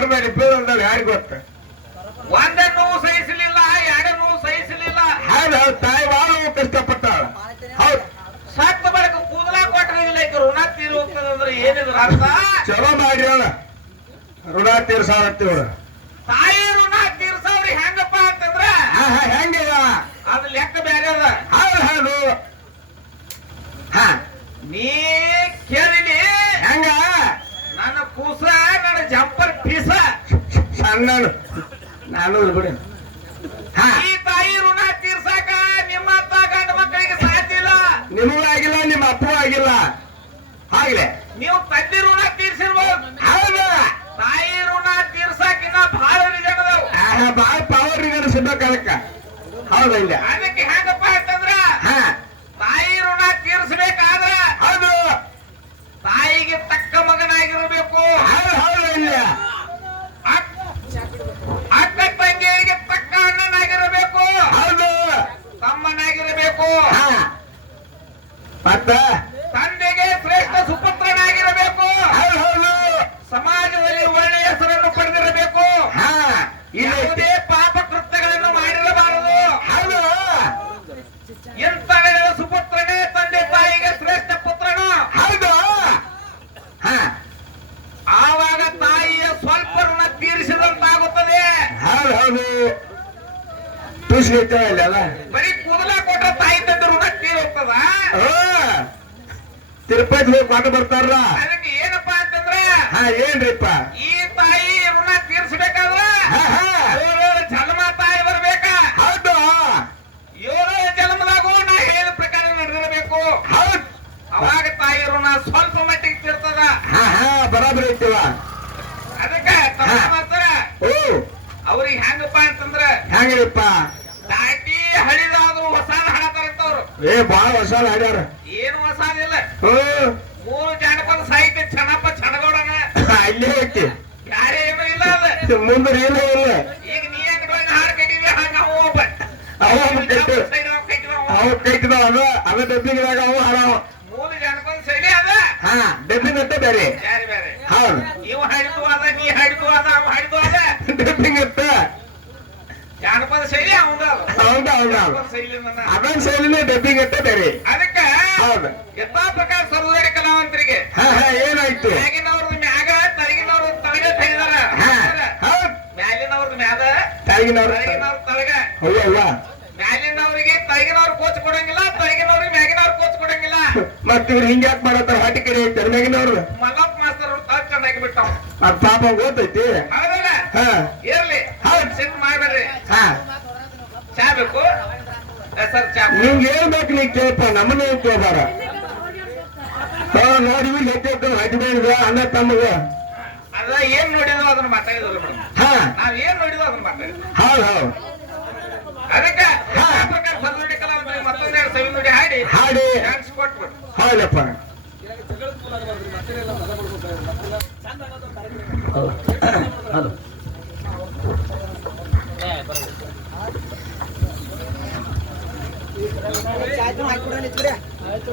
ಹೊಡೆದಾಡಿ ಬೀಳಂದಾಳೆ ಯಾರಿಗೆ ಗೊತ್ತ? ಒಂದ ನೋವು ಸಹಿಸಲಿಲ್ಲ ಎರಡನ್ನೂ ಸಹಿಸಲಿಲ್ಲ. ಹೌದು ಹೌದು ತಾಯಿ ಬಾಳ ಕಷ್ಟಪಟ್ಟಾಳ. ಹೌದು. ಸತ್ತ ಬಳಿಕ ಕೂದಲ ಕೊಟ್ಟರಿಲ್ಲ ಈಗ ಋಣ ತೀರಿ ಹೋಗ್ತದೆ ಅಂದ್ರೆ ಏನಿದ್ರ ಅರ್ಥ? ಚಲೋ ಮಾಡಿ ಹೇಳ ಋಣ ತೀರ್ಸಾಳತ್ತಿವ್ರ ತಾಯಿ ಋಣ ತೀರ್ಸವ್ರಿ ಹೆಂಗಪ್ಪ ಅಂತಂದ್ರ? ಹೆಂಗಿದ ಅದ್ ಲೆಕ್ಕ ಬೇರೆ ಅದ. ಹೌದು ಹೌದು. ಹಾ. ನೀ ಪೀಸ ಸಣ್ಣ ನಾನು ಬಿಡಿ. ಈ ತಾಯಿ ಋಣ ತೀರ್ಸಾಕ ನಿಮ್ಮ ಅಪ್ಪ ಗಂಡ ಮಕ್ಕಳಿಗೆ ಸಾಧ್ಯ ಇಲ್ಲ. ನಿಮಗೂ ಆಗಿಲ್ಲ ನಿಮ್ಮ ಅಪ್ಪ ಆಗಿಲ್ಲ. ಆಗ್ಲೆ ನೀವು ತಂದೆ ಋಣ ತೀರ್ಸಿರ್ಬೋದು. ಹೌದು. ತಾಯಿ ಋಣ ತೀರ್ಸಾಕಿನ ಬಹಳ ರಿಜನ್ ಅದಾವ ಆಹಾ, ಬಾಳ ಪವರ್ ಈಗ ಸಿದ್ಧ ಅದಕ್ಕ. ಹೌದಾ ಇಲ್ಲ ಅದಕ್ಕೆ ಹೆಂಗಪ್ಪ ಅಂತಂದ್ರ ಹಾ ತಾಯಿ ಋಣ ತೀರ್ಸ್ಬೇಕಾದ್ರ ಹೌದು ತಾಯಿಗೆ ತಕ್ಕ ಮಗನಾಗಿರಬೇಕು ಹೌದು ಹೌದು ಇಲ್ಲ ಅಕ್- ಅಕ್ಕ ತಂಗಿಯರಿಗೆ ತಕ್ಕ ಅಣ್ಣನಾಗಿರಬೇಕು ಹೌದು ಹಾ. ಮತ್ತ? ತಂದೆಗೆ ಶ್ರೇಷ್ಠ ಸುಪುತ್ರನಾಗಿರಬೇಕು. ಸಮಾಜದಲ್ಲಿ ಒಳ್ಳೆಯ ಹೆಸರನ್ನು ಪಡೆದಿರಬೇಕು. ಯಾವುದೇ ಪಾಪ ಕೃತ್ಯಗಳನ್ನು ಮಾಡಿರಬಾರದು. ಹೌದು. ಎಂತ ಸುಪುತ್ರನೇ ತಂದೆ ತಾಯಿಗೆ ಶ್ರೇಷ್ಠ ಪುತ್ರನು? ಹೌದು. ಹಾ. ಆವಾಗ ತಾಯಿಯ ಸ್ವಲ್ಪ ಋಣ ತೀರಿಸಿದಂತಾಗುತ್ತದೆ. ಹೌದು ಹೌದು. ಇಲ್ಲ ಅಲ್ಲ ಬರೀ ಕೂದಲ ಕೊಟ್ರ ತಾಯಿ ತಂದೆ ಋಣ ತೀರಿ ಹೋಗ್ತದ ಓ ತಿರುಪತಿ ಹೋಗಿ ಕೊಂಡು ಬರ್ತಾರ ಅದಕ್ಕೆ ಏನಪ್ಪಾ ಅಂತಂದ್ರೆ ಹಾ ಏನ್ರಿಪ್ಪ? ಈ ತಾಯಿ ಋಣ ತೀರ್ಸ್ಬೇಕಾದ್ರ ಏಳೇಳು ಜನ್ಮ ತಾಯಿ ಬರ್ಬೇಕಾ? ಹೌದು. ಏಳೇಳು ಜನ್ಮದಾಗೂ ನಾ ಹೇಳಿದ ಪ್ರಕಾರ ನಡೆದಿರಬೇಕು. ಹೌದು. ಅವಾಗ ತಾಯಿ ಋಣ ಸ್ವಲ್ಪ ಮಟ್ಟಿಗೆ ತೀರ್ತದ. ಹಾ ಹಾ ಬರಾಬರಿ ಐತಿವ ಅದಕ್ಕೆ ತಮ್ಮ ಮಾತ್ರ ಓ. ಅವ್ರಿಗೆ ಹೆಂಗಪ್ಪ ಅಂತಂದ್ರ ಹೆಂಗ್ರಿಪ್ಪ ಏ ಬಾಳ ಹೊಸ ಹಾಡ್ಯಾರ. ಏನು ಹೊಸಾದಿಲ್ಲ. ಇಲ್ಲ ಮೂರು ಜಾನಪದ ಸಾಹಿತ್ಯ ಚೆನ್ನಪ್ಪ ಚಣಗೌಡನ ಅಲ್ಲೇ ಐತಿ. ಯಾರೇ ಏನೂ ಇಲ್ಲ ಅದ. ಮುಂದೆ ಏನೂ ಇಲ್ಲ. ಈಗ ನೀ ಹೆಂಗ್ ಹಾಡು ಕಟ್ಟಿದ್ವಿ ಹಂಗ ಅವ ಒಬ್ಬ ಅವ ಕಟ್ಟು. ಅವ. ಕಟ್ಟಿದ ಅದ ಅದ ಡಬ್ಬಿಗಿದಾಗ ಅವ ಹಾಡಾವ ಮೂಲ ಜಾನಪದ ಶೈಲಿ ಅದ. ಹಾ ಡಬ್ಬಿಂಗಂತ ಬೇರೆ. ಬೇರೆ ಹೌದು. ಇವ್ ಹಾಡಿದ್ದು ಅದ ನೀ ಹಾಡಿದ್ದು ಅದ ಅವ ಹಾಡಿದ್ದು ಅದ. ಡಬ್ಬಿಂಗತ್ತ ಜಾನಪದ ಶೈಲಿ ಅವಂದ ಅದು. ಹೌದ ಹೌದ. ಜಾನಪದ ಶೈಲಿ ಡಬ್ಬಿ ಅದನ್ ಶೈಲಿನೇ ಡಬ್ಬಿಂಗತ್ತ ಬೇರೆ. ಅದಕ್ಕೆ ಹೌದು. ಎಲ್ಲಾ ಪ್ರಕಾರ ಸರ್ವೋದಯ ಕಲಾವಂತರಿಗೆ ಏನಾಯ್ತು? ಮ್ಯಾಗಿನವ್ರದ್ದು ಮ್ಯಾಗ ತಳಗಿನವ್ರದ್ದು ತಳಗ ತೆಗೆದಾರ ಮ್ಯಾಲಿನವ್ರದ್ದು ಮ್ಯಾದ ತಾಯಿಗಿನವ್ರ ತಳಗಿನವ್ರ ತಳಗ. ಹೌದಲ್ಲ ಮ್ಯಾಲಿನವ್ರಿಗೆ ತಳಗಿನವ್ರು ಕೋಚ್ ಕೊಡಂಗಿಲ್ಲ ತಳಗಿನವ್ರಿಗೆ ಮ್ಯಾಗಿನವ್ರ ಕೋಚ್ ಕೊಡಂಗಿಲ್ಲ. ಮತ್ತ ಇವ್ರು ಹಿಂಗ್ಯಾಕ್ ಮಾಡತ್ತಾರ ಹಾಟಿ ಕಡೆ ತೆರನಾಗಿನವ್ರು ಮಲ್ಲಪ್ಪ ಮಾಸ್ತರ್ ಅವ್ರು ತಳಗ್ ಕಂಡಾಗಿ ಬಿಟ್ಟವ್ ಅದ್ ಪಾಪ ಗೊತ್ತೈತಿ ಹೌದಲ್ಲ? ಹಾ. ಇರ್ಲಿ. ನಿಂಗೆ ಹೇಳ್ಬೇಕು ನೀ ಕೇಳಪ್ಪ ನಮ್ಮನ್ನ ಕೇಳ್ಬಾರ ಹಾ ನೋಡಿ ಲೆಕ್ಕ ಹದಿನೈದು ಅಣ್ಣ ತಮ್ಮಗ. ಅದ ಏನ್ ನೋಡಿದ್ವು ಅದನ್ನ ಮಾತಾಡಿದ್ರು ನಾವ್ ಏನ್ ನೋಡಿದ್ವು ಅದನ್ನ ಮಾತಾಡಿದ್ವಿ ಹೌದು ಹೌದು. ಅದಕ್ಕೆ ಮತ್ತೊಂದೆರಡು ಸವಿ ನುಡಿ ಹಾಡಿ. ಹಾಡಿ. ಕೊಟ್ಬಿಡು. ಹೌದಪ್ಪ. ಹೌದ್. ಅದು